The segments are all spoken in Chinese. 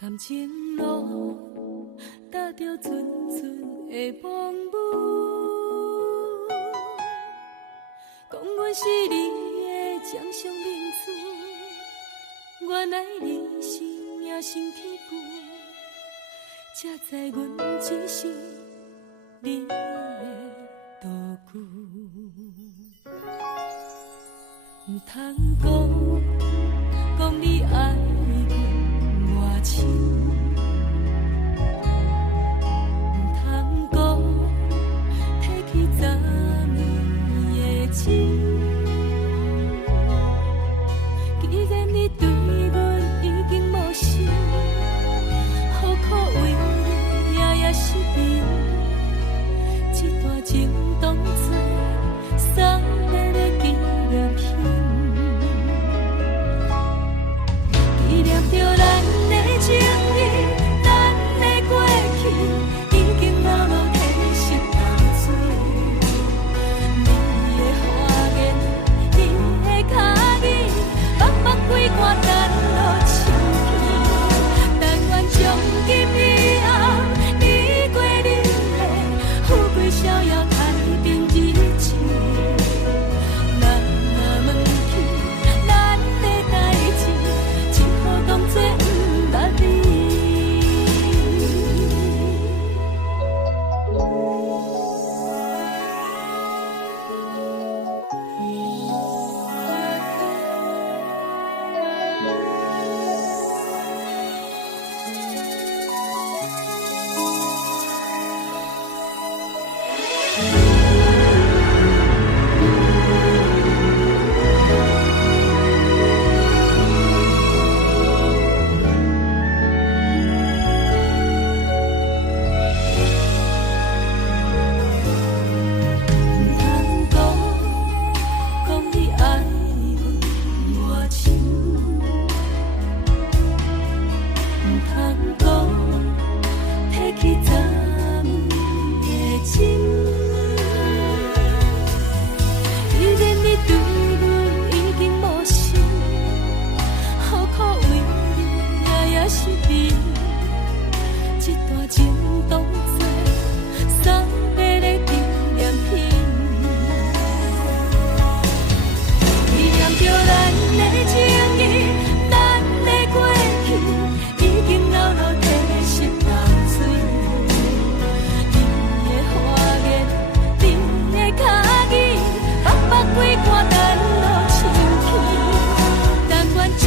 感情路踏着纯纯的梦舞，讲阮是你的掌上明珠，原来你是命生铁骨，才知阮只是你的道具。不通讲你爱阮偌深，不通讲提起昨暝的情。既然你对阮已经无心，何苦为你夜夜失眠？这段情当作送别的纪念品。纪念着咱的情谊，咱的过去，已经流落褪色淡水。你的花言，你的脚语，默默几看淡落深去。但愿从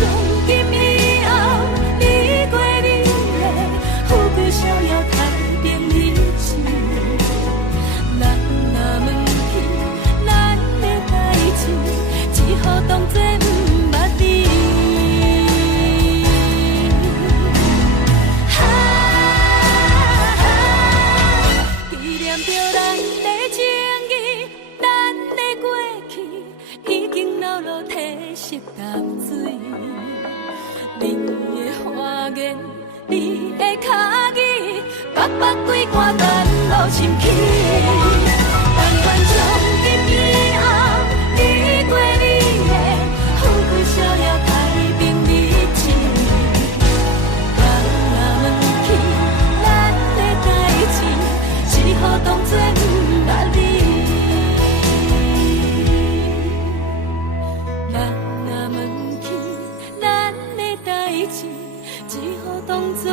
今以后，你过你的富贵逍遥太平日子。咱若问起咱的代志，只好当作不捌你。只好当作